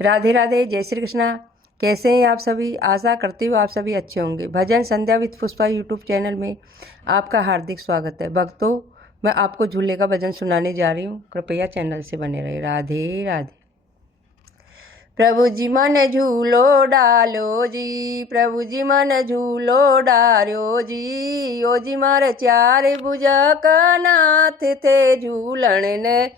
राधे राधे, जय श्री कृष्णा। कैसे हैं आप सभी? आशा करती हूँ आप सभी अच्छे होंगे। भजन संध्या विद पुष्पा यूट्यूब चैनल में आपका हार्दिक स्वागत है। भक्तों, मैं आपको झूले का भजन सुनाने जा रही हूँ, कृपया चैनल से बने रहे। राधे राधे। प्रभु जी मन झूलो डालो जी, प्रभु जी मन झूलो डालो जी, ओ जी मारे चार भुजा का नाथ थे झूलन ने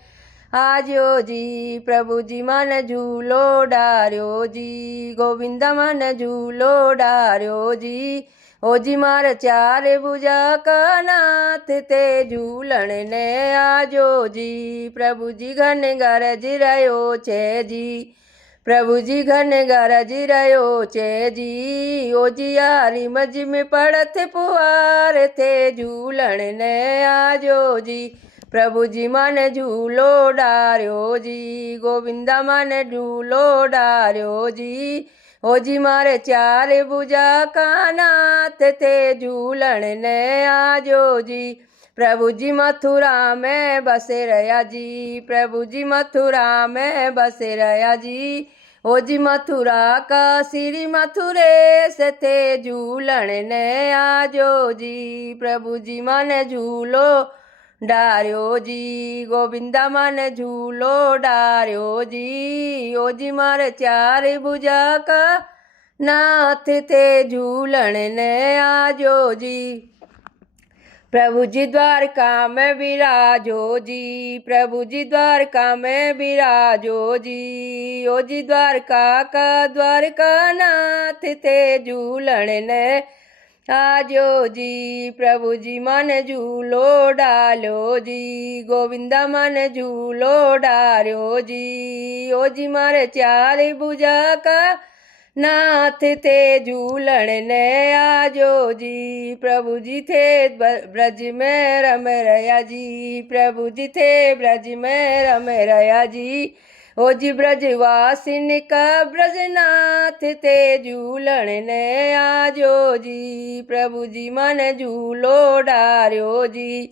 आजो जी। प्रभु जी मन झूलो डार्यो जी, गोविंद मन झूलो डार्यो जी, ओ जी मार चार भुजा का नाथ ते झूलन ने आजो जी। प्रभु जी घन गरज रयो छे जी, प्रभु जी घन गरज रयो छे जी, ओ जी यारी मज में पड़त पुआर थे झूलन ने आजो जी। प्रभु जी मन झूलो डार्यो जी, गोविंदा मन झूलो डार्यो जी, ओ जी मारे चार भुजा का नाथ थे झूलन ने आजो जी। प्रभु जी मथुरा में बसे रया जी, प्रभु जी मथुरा में बसे रया जी, ओ जी मथुरा का श्री मथुरेश थे झूलन ने आजो जी। प्रभु जी मन झूलो डार्यो जी, गोविंदा मन झूलो डार्यो जी, ओ जी मारे चार भुजा का नाथ थे झूलन ने आजो जी। प्रभु जी द्वारका में विराजो जी, प्रभु जी द्वारका में विराजो जी, ओ जी द्वारका का द्वारका नाथ थे झूलन ने आजो जी। प्रभु जी मन झूलो डालो जी, गोविंदा मन झूलो डार्यो जी, ओ जी मारे चार भुजा का नाथ थे झूलन ने आजो जी। प्रभु जी थे ब्रज में रम रया जी, प्रभु जी थे ब्रज में रम रया जी, ओ जी ब्रजवासिन का ब्रजनाथ थे झूलन ने आजो जी। प्रभु जी मन झूलो डार्यो जी,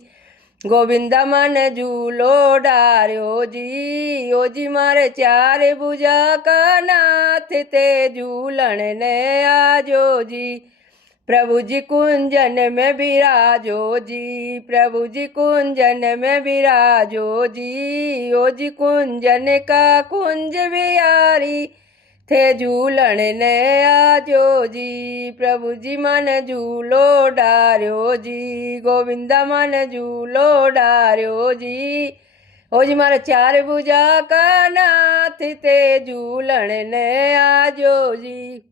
गोविंदा मन झूलो डार्यो जी, ओ जी मारे चार भुजा का नाथ थे झूलन ने आजो जी। प्रभु जी कुंजन में विराजो जी, प्रभु जी कुंजन में विराजो जी, ओ जी कुंजन का कुंज बिहारी थे झूलन ने आजो जी। प्रभु जी मन झूलो डार्यो जी, गोविंदा मन झूलो डार्यो जी, ओ जी मारे चार भुजा का नाथ थे झूलन ने आजो जी।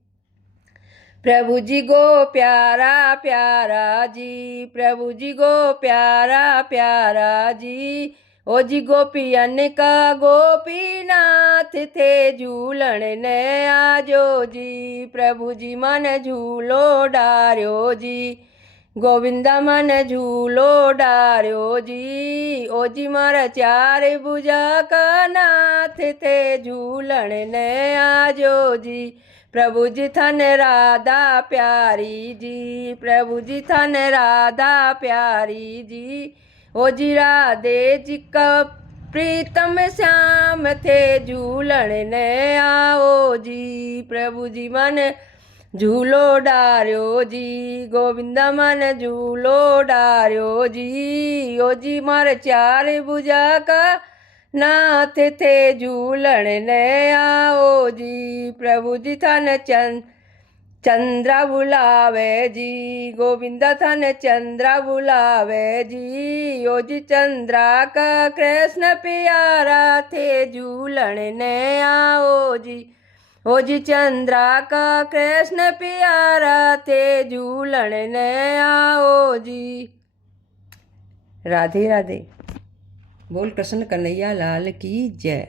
प्रभु जी गो प्यारा प्यारा जी, प्रभु जी गो प्यारा प्यारा जी, ओ जी गोपियन का गोपीनाथ थे झूलन ने आजो जी। प्रभु जी मन झूलो डार्यो जी, गोविंदा मन झूलो डार्यो जी, ओ जी मारा चार भुजा का नाथ थे झूलन ने आजो जी। प्रभु जी थन राधा प्यारी जी, प्रभु जी थन राधा प्यारी जी, ओ जी राधे जी का प्रीतम श्याम थे झूलन ने आओ जी। प्रभु जी मन झूलो डार्यो जी, गोविंदा मन झूलो डार्यो जी, ओ जी मारे चार भुजा का नाथ थे झूलन ने आओ जी। प्रभु जी थन चंद्रा बुलावे जी, गोविंदा थन चंद्रा बुलावे जी, ओ जी चंद्रा का कृष्ण प्यारा थे झूलन ने आओ जी, ओ जी चंद्रा का कृष्ण प्यारा थे झूलन ने आओ जी। राधे राधे। बोल कृष्ण कन्हैया लाल की जय।